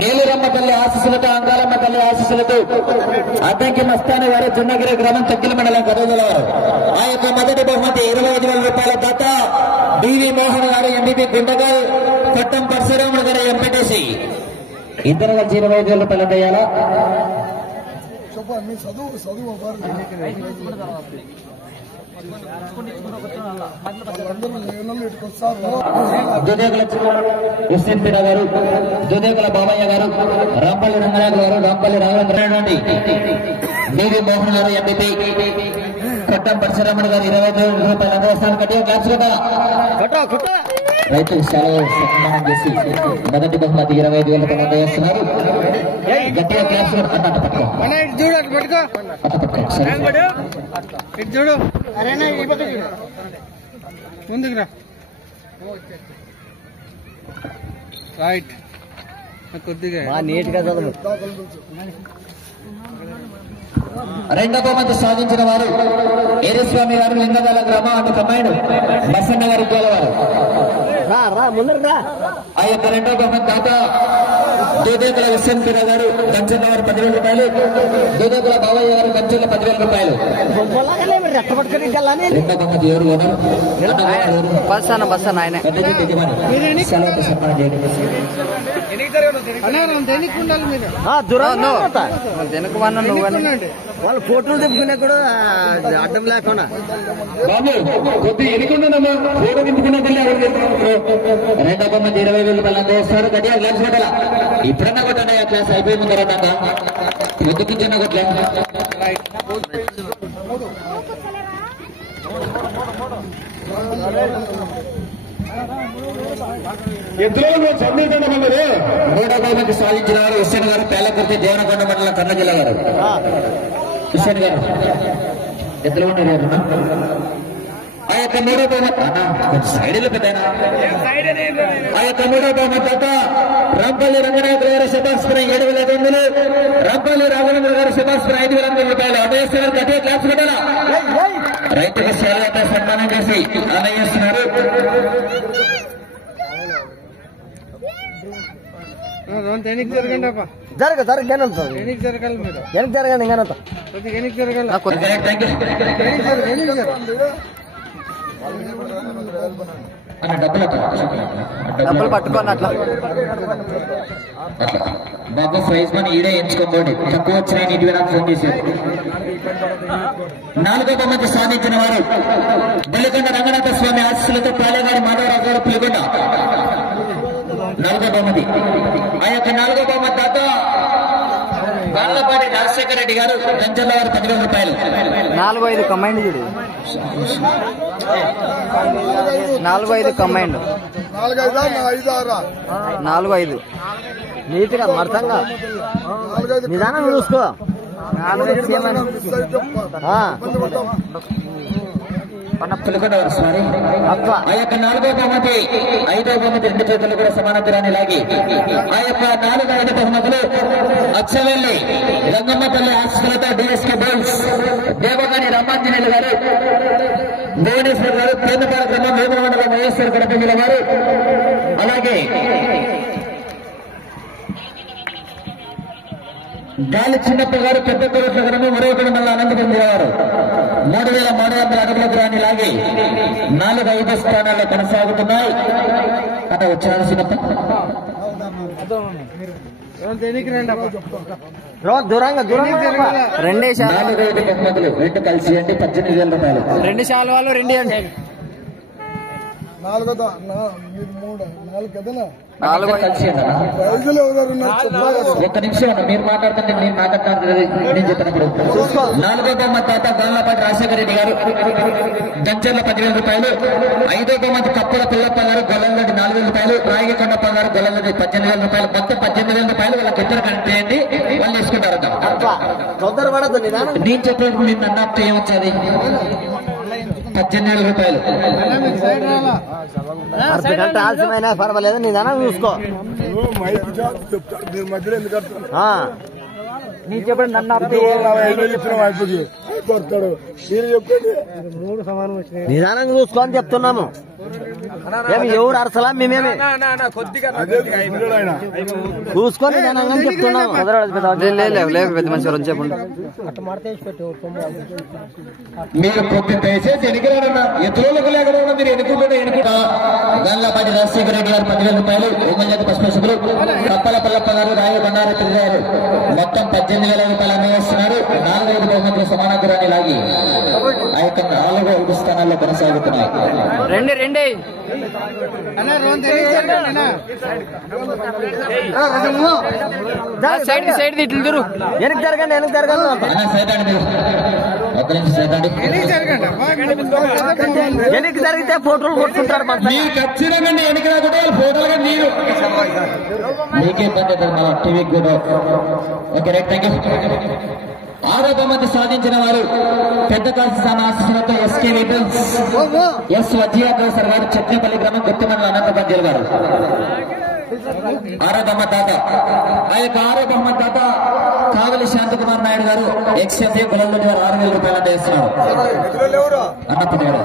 నీలరమ్మ తల్లి ఆశీస్సులతో అంగాలమ్మ తల్లి ఆశీస్సులతో అద్దంకి మస్తాని వారు జొన్నగిరి గ్రామం తగ్గిల మండలం గదోదల వారు ఆ యొక్క మొదటి బహుమతి 25,000 రూపాయల దత్త డివి మోహన్ గారు ఎంబీపీ గుండగల్ కొట్టం పరశురాముడు గారు ఎంపీటీసీ ఇద్దరు కలిసి 25,000 రూపాయలు వేయాలా హుస్సేన్పేట గారు దుదేకుల బాబయ్య గారు రాంపల్లి రంగనాథ్ గారు రాంపల్లి రాఘవేంద్ర నుండి డివి మోహన్ గారు ఎంపీపీ కొట్టం పరశురాముడు గారు 25,000 రూపాయలు అందజేస్తారు. గట్టిగా క్లాప్స్ కొట్టాలా రైతులు సెలవు సన్మానం చేసి మొదటి బహుమతి 25,000 రూపాయలు అందజేస్తున్నారు. గట్టిగా క్లాప్స్ చూడు ముందుకు రా రైట్ కొద్దిగా నీట్గా చదువు. రెండో బహుమతి సాధించిన వారు ఏరస్వామి గారు లింగదాల గ్రామం అటు కమాండ్ బసన్న గారు గోలవారు. ఆ యొక్క రెండో బహుమతి దాత దూదేకుల హుస్సేన్పేట గారు కంచెల వారు 10,000 రూపాయలు, దూదేకుల బావయ్య గారు కంచెల 10,000 రూపాయలు. రెండో బహుమతి ఎవరు వాళ్ళు ఫోటోలు తెప్పుకునే కూడా అడ్డం లేకుండా బాబు కొద్దిగా ఎన్నికుంటున్నామా ఫోటో తిప్పుకున్నా రెండో బహుమతి 20,000 రూపాయలు అందజేస్తారు. గట్టిగా క్లాస్ కొట్టాలా ఇప్పుడన్నా కొట్టండి. ఆ క్లాస్ అయిపోయిన తర్వాత ఎందుకించన్నా కొట్లే మూడో బహుమతి సాధించిన వారు హుస్సేన్ గారు పేలకుర్తి దేవనకొండ మండలం కర్నూలు జిల్లా గారు. హుస్సేన్ గారు ఎద్దులు ఉండేది ఆ యొక్క మూడో బహుమతి సైడ్లో పెద్దనా ఆ యొక్క మూడో బహుమతి తప్ప రాంపల్లి రంగనాథ్ గారి శుభాస్పురం 7,500, రాంపల్లి రాఘవేంద్ర గారి శుభాస్పురం 5,200 రూపాయలు అందజేస్తున్నారు. గట్టిగా క్లాప్స్ కొట్టాలా రైతుకు సేవలతో సన్మానం చేసి అందజేస్తున్నారు. డబ్బులు పట్టుకోండి అట్లా బాబు ప్రైజ్ మనీ ఈడే ఎంచుకోండి. తక్కువ వచ్చిన నీటి నాకు ఫోన్ చేశారు. నాలుగో బహుమతి సాధించిన వారు బలికొండ రంగనాథ స్వామి ఆశీస్సులతో పాలేగారి మాధవరాజు గారు పులికొండ. నాలుగో బహుమతి ఆ యొక్క నాలుగో బహుమతి దాత బాలపాటి రాజశేఖర రెడ్డి గారు గంజల్ల వారు 10,000 రూపాయలు. 4-5 కమైండ్ చూడు 4-5 కమైండ్ 4-5 నీట్గా మర్థంగా నిదానం చూసుకో. ఆ యొక్క నాలుగో బహుమతి 5వ బహుమతి 2 చేతులు కూడా సమానంతరాన్ని లాగి ఆ యొక్క 4-5 బహుమతులు అచ్చవెల్లి రంగమ్మ తల్లి ఆశీస్సులతో డిఎస్కే బోల్స్ దేవగాని రామాంజనేయులు గారు, భువనేశ్వర్ గారు, కేంద్రపాల గ్రామం వేమ మండలం వైఎస్ఆర్ కడప జిల్లా వారు, అలాగే గాలి చిన్నప్ప గారు పెద్ద కోట్ల గ్రామం ఉరవకొండ మండలం అనంతపురం జిల్లా వారు 3,300 అడుగుల దూరాన్ని లాగి 4-5 స్థానాల్లో కొనసాగుతున్నాయి. అట వచ్చారు చిన్నప్ప దూరంగా 4-5 బహుమతులు 2 కలిసి అంటే 18,000 రూపాయలు. 2 శాలువాలు 2 అంటే 4 కలిసి ఒక్క నిమిషం మీరు మాట్లాడుతుంటే నేను మాట్లాడతాను నేను చెప్పినప్పుడు. 4వ బహుమతి తాత గోన్లపాటి రాజశేఖర రెడ్డి గారు గంచెర్ల 10,000 రూపాయలు. 5వ బహుమతి కప్పుల పిల్లప్ప గారు గొల్లరెడ్డి 4,000 రూపాయలు. రాగికొండప్ప గారు గొల్లరెడ్డి 18,000 రూపాయలు. మొత్తం 18,000 రూపాయలు వాళ్ళకి ఇద్దరు కనిపించండి, వాళ్ళు తీసుకుంటారు. నేను చెప్పేప్పుడు నేను అన్నట్టు ఏమొచ్చాది 18,000 రూపాయలు. అర్ధగంట ఆలస్యమైనా పర్వాలేదు, నిదానం చూసుకో. మధ్యలో ఎందుకు నీ చెప్పండి నన్ను నిదానంగా చూసుకోని చెప్తున్నాము. ఏమి ఎవరు అరసలా మేమేమి చూసుకొని నిదానంగా చెప్తున్నాము. పెద్ద మనిషి రోజు చెప్పండి. మీరు కొద్ది దయచేసి ఎన్నికలాడన్నా ఎత్తులకు లేకుండా మీరు ఎన్నుకుంటే గంగాపాటి రాజశేఖర రెడ్డి గారు 10,000 రూపాయలు, ఉమ్మజాతి పశుపశులు కప్పల పల్లప్ప గారు, రాయ బండారు తిరిగారు మొత్తం 18,000 రూపాయలు అందజేస్తున్నారు. 4,000 బహుమతులు సమానాంతరాన్ని లాగి ఆ యొక్క 4వ స్థానాల్లో కొనసాగుతున్నాయి. వెనక్కి జరగండి, వెనక్కి జరగండి. వెనక్కి జరిగితే ఫోటోలు కొట్టుకుంటారు. మీరు ఖచ్చితంగా ఎన్నికల కూడా ఫోటోలుగా మీరు మీకే పద్ధతి మన టీవీకి కూడా. Okay right, thank you. 6వ బహుమతి సాధించిన వారు పెద్ద కాల్సి స్థానాలతో ఎస్కే వెహికల్స్ ఎస్ వజ్జియాదవ్ సార్ గారు, చట్నేపల్లి గ్రామం, గుత్తి మండలం, అనంతపురం జిల్లా గారు. 6వ బహుమతి దాత ఆ యొక్క 6వ బహుమతి దాత కావలి శాంతకుమార్ నాయుడు గారు, ఎక్స్ఎఫ్ఏ గులల్లోని వారు 6,000 రూపాయలు అందజేస్తున్నారు. అన్నపతి గారు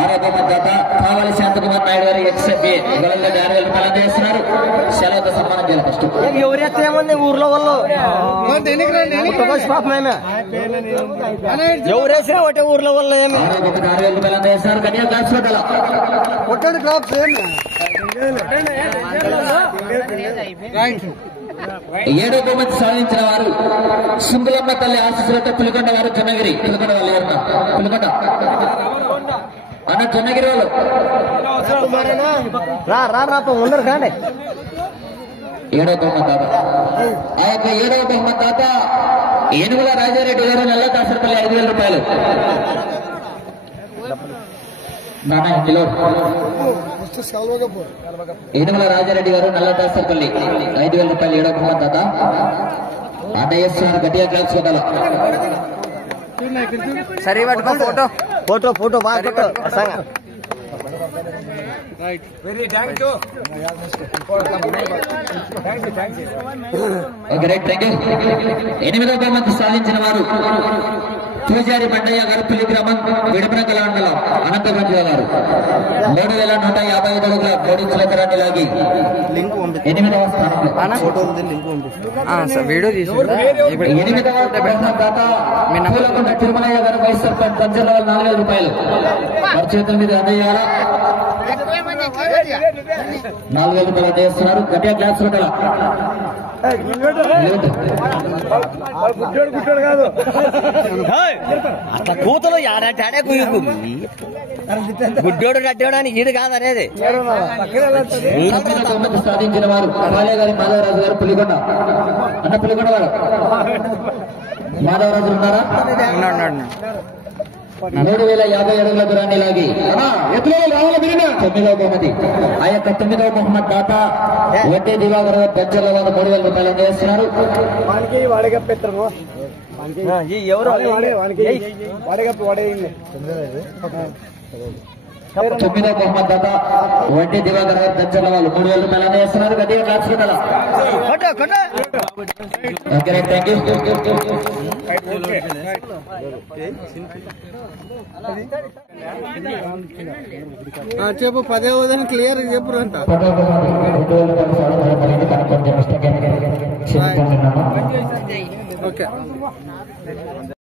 6వ బహుమతి దాత కావలి శాంతకుమార్ నాయుడు గారు, ఎక్స్ఎఫ్ఏ గులల్లోని 6,000 రూపాయలు అందజేస్తున్నారు. సెలవుతో సన్మానం చేయాలి. ఫస్ట్ ఎవరు ఎత్తేముంది ఊర్లో వాళ్ళు పాపమేమే ఎవరు వేసినా ఒకటే ఊర్లో వాళ్ళు ఏమి 6,000 రూపాయలు అందజేస్తున్నారు. కన్యా క్లాస్ పెట్టాల కొట్టండి క్లాప్స్. 7వ బహుమతి సాధించిన వారు సుంగులమ్మ తల్లి ఆశీస్సులతో పులికొండ వారు, జొన్నగిరి పులికొండ వాళ్ళు ఎవరు పులికొండ అన్న జొన్నగిరి వాళ్ళు ఉండరు కానీ. 7వ బహుమతి దాత ఆ యొక్క 7వ బహుమతి దాత ఏనుగుల రాజారెడ్డి గారు, నల్ల దాసరపల్లి 5,000 రూపాయలు. ఏనుగుల రాజారెడ్డి గారు, నల్ల దాసరపల్లి 5,000 రూపాయలు. 7వ బహుమతి దాత అన్నయ్యేస్తున్నారు. గట్టిగా క్లాప్స్ కొట్టాల. సరే ఫోటో ఫోటో ఫోటో బాగా photo. Okay right, thank you. 8వ బహుమతి సాధించిన వారు పూజారి బండయ్య గారు, పులి గ్రామం, విడపనకల మండలం, అనంతపురం జిల్లా గారు. 3,155 అడుగుల 3 ఇంచుల ఎకరాన్ని లాగి 8వ స్థానంలో. 8వ బహుమతి దాత పూలకొండ తిరుమలయ్య గారు, వైస్ సర్పంచ్, పంచర్ల 4,000 రూపాయలు. వారి చేతుల మీద అందజేయాలా. 4,000 రూపాయలు అందజేస్తున్నారు. గట్టిగా క్లాస్ పెట్టాల. అట్లా కూతురు ఆడే గుడ్డోడు కట్టోడు అని ఈడు కాదు అనేది. సాధించిన వారు బాలయ్య గారి మాధవరాజు గారు, పులికొండ అన్న. పులికొండ వారు మాధవరాజు ఉన్నారా? 3,050 అడుగుల దూరాన్ని లాగి 9వ బహుమతి ఆ యొక్క 9వ బహుమతి దాత వడ్డీ దివాకర్ పెంచర్ల వారు 3,000 రూపాయలు అందజేస్తున్నారు. 9వ బహుమతి దాత వడ్డీ దివాకర్ గారు, పెంచర్ల వాళ్ళు 3,000 రూపాయలు అందజేస్తున్నారు. గట్టిగా క్లాప్స్ కొట్టాలా. Okay right, thank you. చెప్పు 10వ క్లియర్ చెప్పు అంట. ఓకే.